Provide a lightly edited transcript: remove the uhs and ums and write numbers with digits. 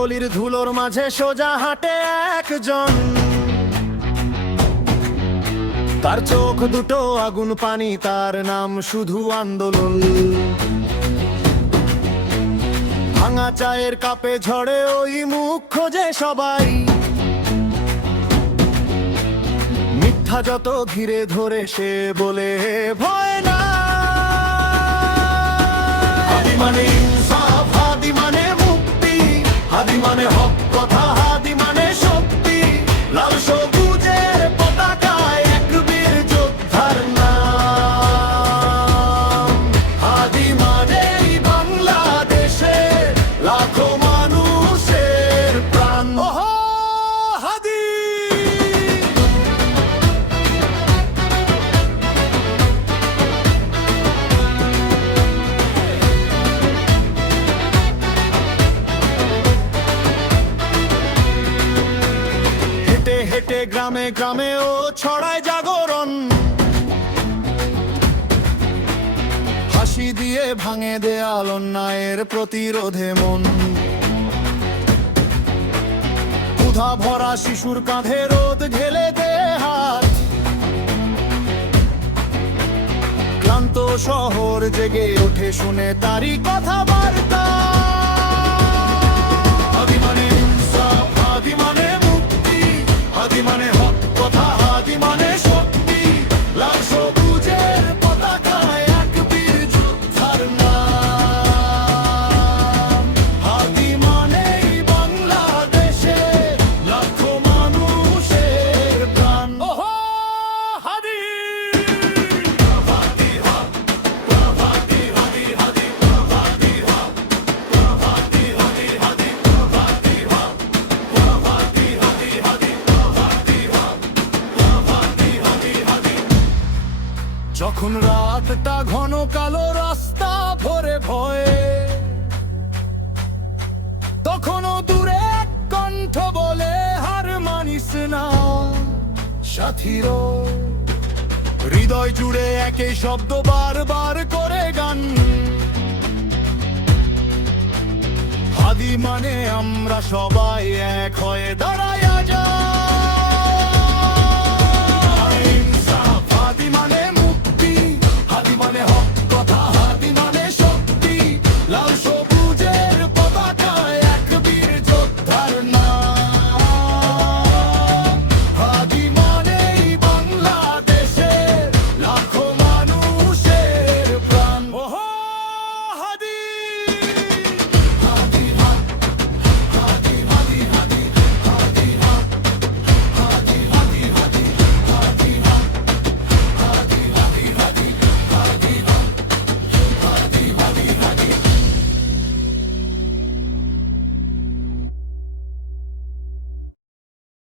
গলির ধুলোর মাঝে সোজা হাঁটে একজন, তার চোখ দুটো আগুন পানি, তার নাম শুধু আন্দোলন। ভাঙা চায়ের কাপে ঝড়ে ওই মুখ খোঁজে সবাই, মিথ্যা যত ঘিরে ধরে সে বলে ভয় না। হাদি মানে ইনসাফ, হাদি মানে মুক্তি, হাদি মানে হক কথা, হাদি মানে শক্তি। লাল সবুজের পতাকায় এক বীর যোদ্ধার নাম। হাদি মানে বাংলাদেশের লাখো মানুষের প্রাণ। ওহো হাদি। হেঁটে হেঁটে গ্রামে গ্রামে ও ছড়ায় জাগরণ, হাসি দিয়ে ভাঙে দেয়াল, অন্যায়ের প্রতিরোধে মন। ক্ষুধা ভরা শিশুর কাঁধে রোদ ঢেলে দে হাত, ক্লান্ত শহর জেগে ওঠে শুনে তারই কথাবার্তা। হাদি মানে ইনসাফ, হাদি মানে মুক্তি, হাদি মানে হক কথা, হাদি মানে শক্তি। লাল সবুজের পতাকায় এক বীর যোদ্ধার নাম। হাদি মানেই বাংলাদেশের লাখো মানুষের প্রাণ। ওহো হাদি। প্রভাতী হক, প্রভাতী হাদি, হাদি প্রভাতী হক, প্রভাতী হাদি, হাদি প্রভাতী হক, প্রভাতী হাদি, হাদি প্রভাতী হক, প্রভাতী হাদি, হাদি। যখন রাতটা ঘন কালো, রাস্তা ভরে ভয়ে, তখনও দূরে এক কণ্ঠ বলে হার মানিস না সাথীর। হৃদয় জুড়ে একই শব্দ বারবার করে গান। হাদি মানে আমরা সবাই এক হয়ে দাঁড়ায়া যাই।